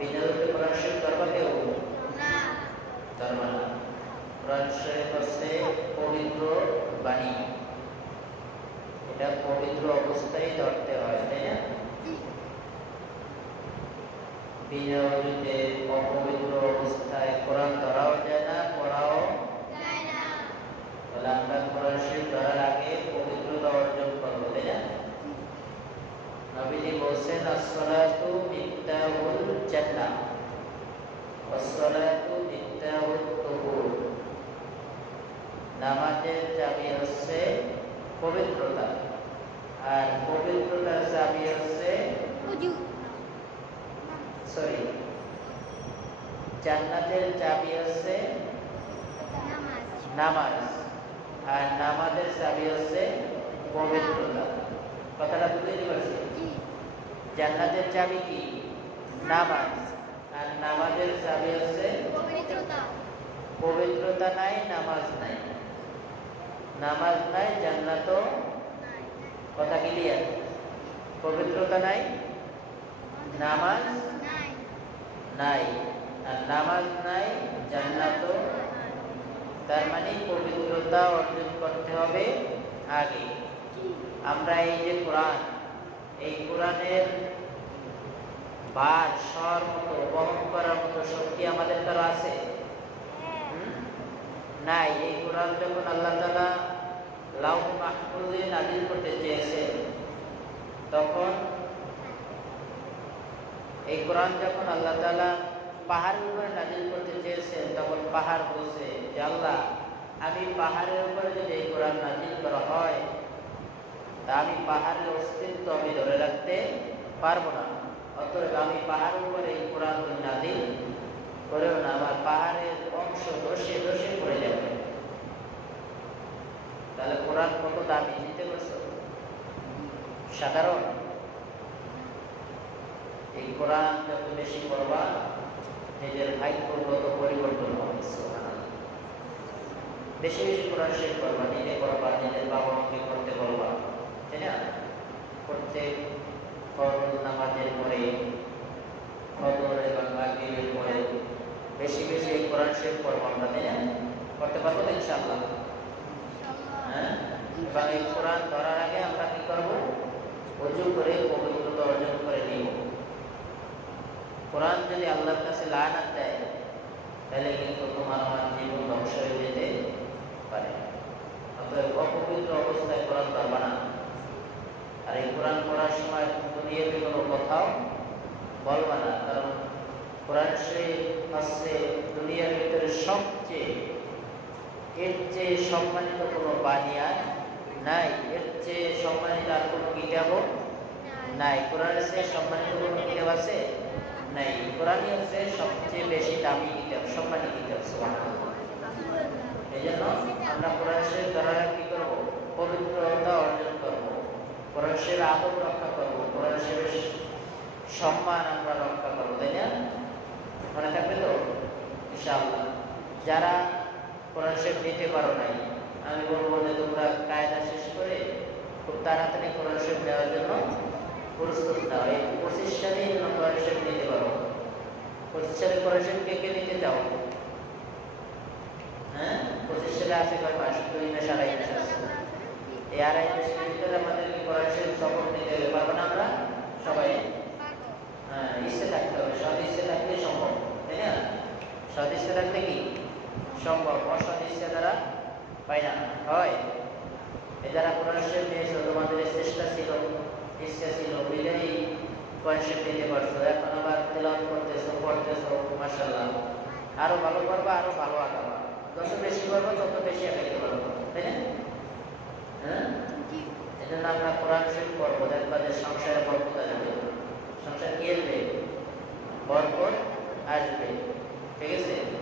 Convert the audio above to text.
বিনা রূপে কোরআন ধরবা কেউ তার মানে কোরআন শরীফ হচ্ছে পবিত্র বাণী এটা পবিত্র অবস্থায় ধরতে হয় তাই না বিনা অজুতে অপবিত্র অবস্থায় কোরআন ধরাও যায় না পড়াও যায় না তাহলে আমরা কোরআন শরীফ ধরার আগে পবিত্রতা অর্জন করব তাই না নবীজি বলছেন মিফতাহুল জান্নাহ তুহুর নামাজের চাবি হচ্ছে পবিত্রতা। আর পবিত্রতার চাবি হচ্ছে সরি। জান্নাতের চাবি হচ্ছে নামাজ। আর নামাজের চাবি হচ্ছে পবিত্রতা। কথাটা বুঝতে পারছি? জান্নাতের চাবি কি? নামাজ। আর নামাজের চাবি হচ্ছে পবিত্রতা। নাই নামাজ নাই। নামাজ নাই জান্নাত কথা ক্লিয়ার পবিত্রতা নাই? নামাজ নাই। নাই। আর নামাজ নাই জান্নাত তার মানে পবিত্রতা অর্জন করতে হবে আগে। আমরা এই যে কোরআন এই কোরআনের বার স্বর মতো, বহন করার মতো শক্তি আমাদের কারও আছে? নাই। এই কোরআন যখন আল্লাহ তালা লাউ মাহফুজে নাজিল করতে চেয়েছে তখন এই কোরআন যখন আল্লাহ তালা পাহাড়ের উপরে নাজিল করতে চেয়েছেন, তখন পাহাড় বলছে যে, আল্লাহ, আমি পাহাড়ের উপরে যদি এই কোরআন নাজিল করা হয় তা আমি পাহাড়ের অস্তিত্ব আমি ধরে রাখতে পারব না। অতএব আমি পাহাড়ের উপরে এই কোরআন নাজিল করেও না, আমার পাহাড়ের অংশ দোষে দোষে পড়ে যাবে। তাহলে কোরআন কত দামি চিনতে পারছ সাধারণ। এই কোরআন যত বেশি পড়বা, নিজের ভাগ্যগত পরিবর্তন হবে। বেশি বেশি কোরআন শেষ করবা নিজে করবা, নিজের বাবা মাকে করতে বলবা। প্রত্যেক ফরজ নামাজের পরে ফজর এবং মাগরিবের পরে বেশি বেশি কোরআন শেষ করব আমরা তাই না? করতে পারব তো ইনশাআল্লাহ? হ্যাঁ? এবং এই কোরআন ধরার আগে আমরা কি করব? অজু করে পবিত্রতা অর্জন করে নিব। কোরআন যদি আল্লাহর কাছে লানাত দেয় তাহলে কিন্তু তোমার আমার জীবন ধ্বংস হয়ে যেতে পারে। অতএব অপবিত্র অবস্থায় কোরআন ধরবা না। আর এই কোরআন পড়ার সময় দুনিয়াতে কোনো কথাও বলবা না, কারণ কোরআন শরীফ হচ্ছে দুনিয়ার ভিতরে সবচেয়ে, এর চেয়ে সম্মানিত কোনো বাণী আর নাই, এর চেয়ে সম্মানিত আর কোনো কিতাবও নাই। কোরআনের চেয়ে সম্মানিত কোনো কিতাব আছে? নাই। কোরআনই হচ্ছে সবচেয়ে বেশি দামি কিতাব, সম্মানিত কিতাব এই জন্য আমরা কোরআন শরীফ ধরার কি করব? পবিত্রতা অর্জন করব। কোরআন শরীফের আদব রক্ষা করব কোরআন সম্মান আমরা রক্ষা করব, তাই না? মনে থাকবে তো? ইনশাআল্লাহ। যারা কোরআন শরীফ নিতে পারো নাই, আমি বলব যে তোমরা কায়দা শেষ করে খুব তাড়াতাড়ি কোরআন শরীফ নেওয়ার জন্য প্রস্তুত নাও। এই পঁচিশ সালে কোরআন শরীফ নিতে পারো। পঁচিশ সালে কোরআন শরীফ কে কে নিতে চাও? হ্যাঁ? পঁচিশ সালে আছে কয়? মাস দুই মাস আড়াই মাস আছে এই আড়াই মাসের ভিতরে আমাদেরকে কোরআন শরীফ সফর নিতে হবে পারব না আমরা? সবাই। হ্যাঁ ইচ্ছে থাকতে হবে সৎ ইচ্ছে থাকলে সম্ভব, তাই না? সৎ ইচ্ছে থাকলে কি? সম্ভব অসৎ ইচ্ছে দ্বারা পাই না, হয়। এ যারা কোরআন শরীফ তোমাদের চেষ্টা ছিল, ইচ্ছা ছিল বিদায়ী কোরআন নিতে পারছ, এখন আবার তেলাওয়াত করতেছো, পড়তেছো, মাশাআল্লাহ। আরও ভালো করবা, আরও ভালো আগাবা। যত বেশি করব, তত বেশি আগাইতে পারব, তাই না? হ্যাঁ? এজন্য আমরা কোরআন শরীফ পড়ব দেখবা যে সংসারে বরকত আসবে। সংসার কি আসবে বরকত আসবে। ঠিক আছে?